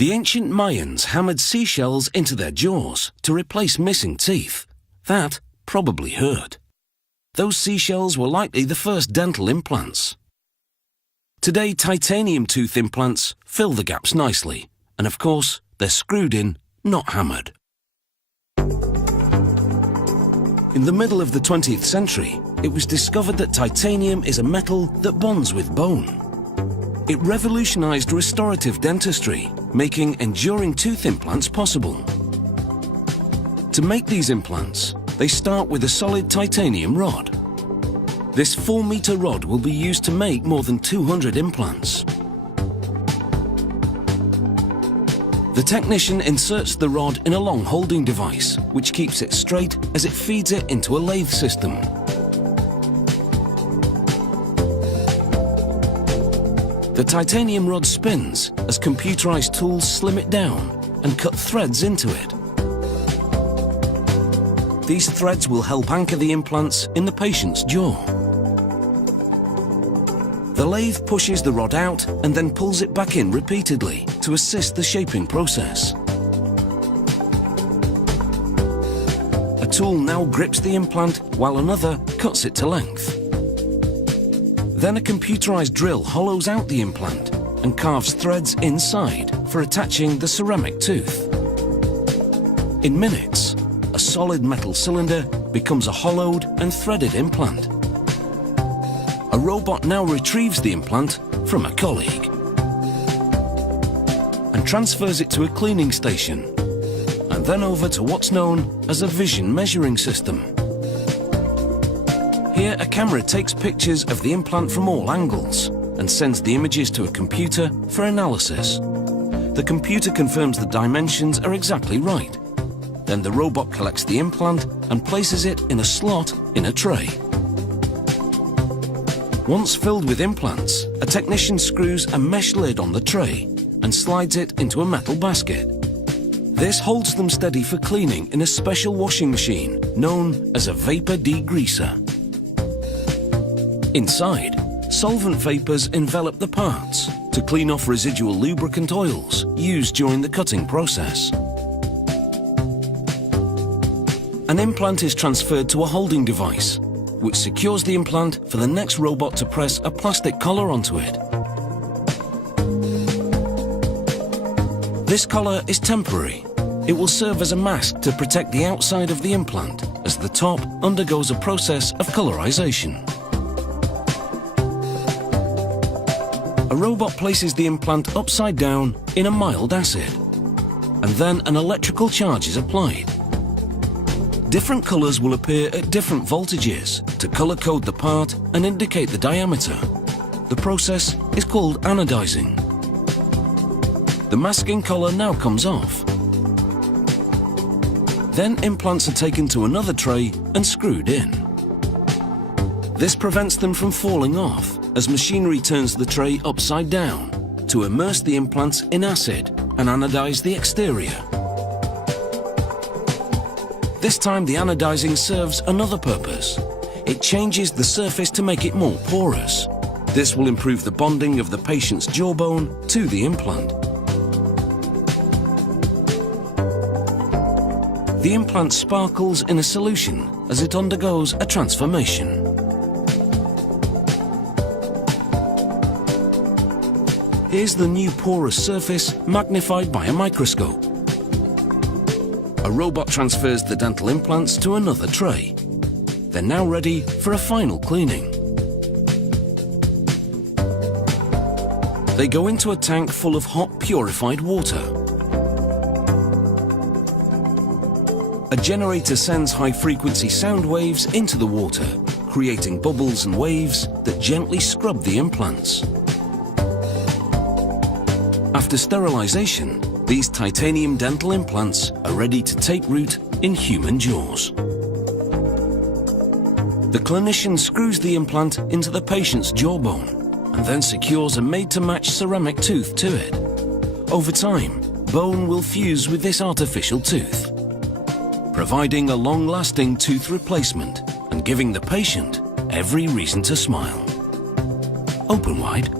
The ancient Mayans hammered seashells into their jaws to replace missing teeth. That probably hurt. Those seashells were likely the first dental implants. Today, titanium tooth implants fill the gaps nicely, and of course, they're screwed in, not hammered. In the middle of the 20th century, it was discovered that titanium is a metal that bonds with bone. It revolutionized restorative dentistry, making enduring tooth implants possible. To make these implants, they start with a solid titanium rod. This 4-meter rod will be used to make more than 200 implants. The technician inserts the rod in a long holding device, which keeps it straight as it feeds it into a lathe system. The titanium rod spins as computerized tools slim it down and cut threads into it. These threads will help anchor the implants in the patient's jaw. The lathe pushes the rod out and then pulls it back in repeatedly to assist the shaping process. A tool now grips the implant while another cuts it to length. Then a computerized drill hollows out the implant and carves threads inside for attaching the ceramic tooth. In minutes, a solid metal cylinder becomes a hollowed and threaded implant. A robot now retrieves the implant from a colleague and transfers it to a cleaning station, and then over to what's known as a vision measuring system. Here, a camera takes pictures of the implant from all angles and sends the images to a computer for analysis. The computer confirms the dimensions are exactly right. Then the robot collects the implant and places it in a slot in a tray. Once filled with implants, a technician screws a mesh lid on the tray and slides it into a metal basket. This holds them steady for cleaning in a special washing machine known as a vapor degreaser. Inside, solvent vapors envelop the parts to clean off residual lubricant oils used during the cutting process. An implant is transferred to a holding device, which secures the implant for the next robot to press a plastic collar onto it. This collar is temporary. It will serve as a mask to protect the outside of the implant as the top undergoes a process of colorization. A robot places the implant upside down in a mild acid, and then an electrical charge is applied. Different colors will appear at different voltages to color code the part and indicate the diameter. The process is called anodizing. The masking collar now comes off. Then implants are taken to another tray and screwed in. This prevents them from falling off as machinery turns the tray upside down to immerse the implants in acid and anodize the exterior. This time the anodizing serves another purpose. It changes the surface to make it more porous. This will improve the bonding of the patient's jawbone to the implant. The implant sparkles in a solution as it undergoes a transformation. Here's the new porous surface magnified by a microscope. A robot transfers the dental implants to another tray. They're now ready for a final cleaning. They go into a tank full of hot, purified water. A generator sends high-frequency sound waves into the water, creating bubbles and waves that gently scrub the implants. After sterilization, these titanium dental implants are ready to take root in human jaws. The clinician screws the implant into the patient's jawbone and then secures a made-to-match ceramic tooth to it. Over time, bone will fuse with this artificial tooth, providing a long-lasting tooth replacement and giving the patient every reason to smile. Open wide.